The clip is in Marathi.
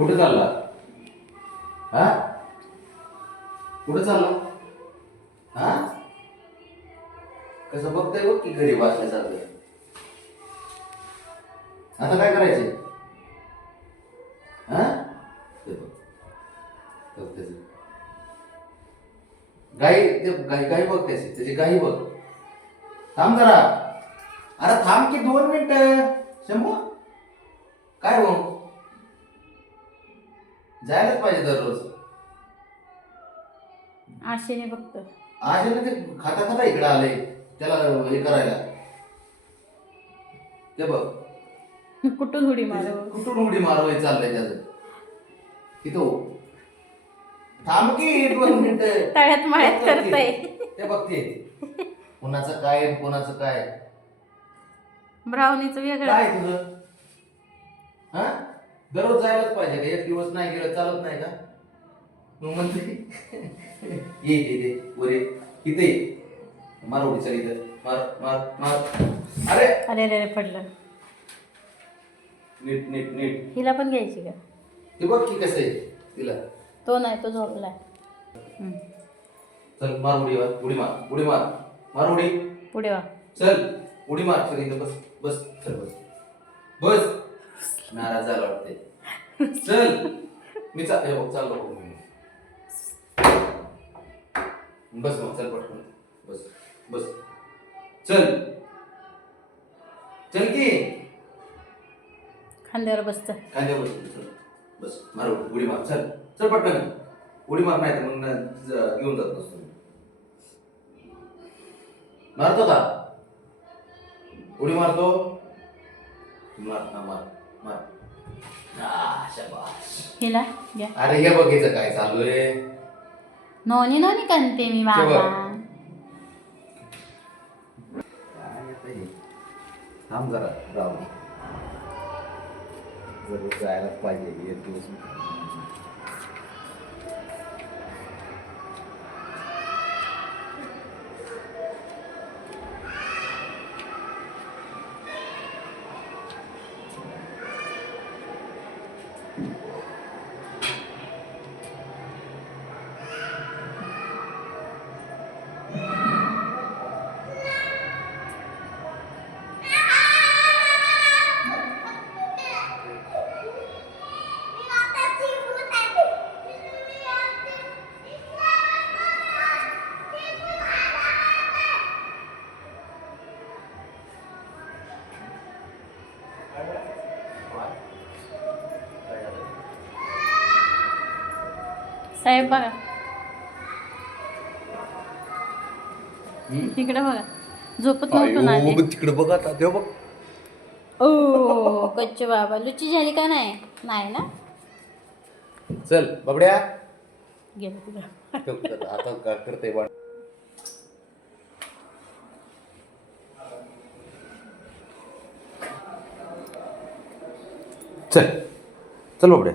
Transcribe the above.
कुठे चालला? हा? कुठे चालला? हा? कसं बघताय बघ की घरी बसल्यासारखं आता काय करायचे हा? ते बघ. गाई ते गाई गाई बघ त्याची. त्याची गाई बघ. थांब जरा. अरे थांब की दोन मिनिट. शंभू? काय हो जायलाच पाहिजे दररोज. आशेने फक्त आज आहे ना ते खाता खाता इकडे आले त्याला हे करायला. ते बघ. कुठून उडी मारव? कुठून उडी मारवाय चाललंय त्याचं. तिथं थांब की दोन मिनिट. तळ्यात मळ्यात करतय. ते बघते. कुणाचं काय कुणाचं काय? ब्राउनीचं वेगळं. काय तुझं? हा? दररोज जायलाच पाहिजे का? एक दिवस नाही गेलं चालत नाही का? मग म्हणते ये ये ये वर इथे ये. मार उडी चल इथं. मार मार मार. अरे! अरे अरे अरे पडलं. नीट नीट नीट. हिला पण घ्यायची का? ते बघ की कसं आहे. तिला. तो नाही तो झोपलाय. हम्म. चल मार उडी मार उडी मार उडी मार. मार उडी. पुढे वा. चल उडी मार. चल इथं बस बस चल बस. बस. नाराज झाला वाटते चल. मी चाल हे बघ चाललो बस मग चल पटकन. बस बस. चल. चल की. खांद्यावर बसत खांद्या बस चल. बस मार उडी मार. चल चल पटकन. उडी मार नाही तर मग न- ज- घेऊन जात नसतो. मारतो का? उडी मारतो? मार मार. हिला? घ्या. अरे हे बघायचं काय चालू आहे? नोनी नोनी कंते मी बाबा? थांब जरा राहू जायलाच पाहिजे एक दिवस. साहेब बघा. तिकडे बघा. झोपत नव्हतो ना आधी. तिकडे बघ आता ते बघ. ओ कच्चे बाबा. लुची झाली का नाही? नाही ना? चल बबड्या. गेलं तिकडं. आता काय करते बा चल. चल बाबड्या.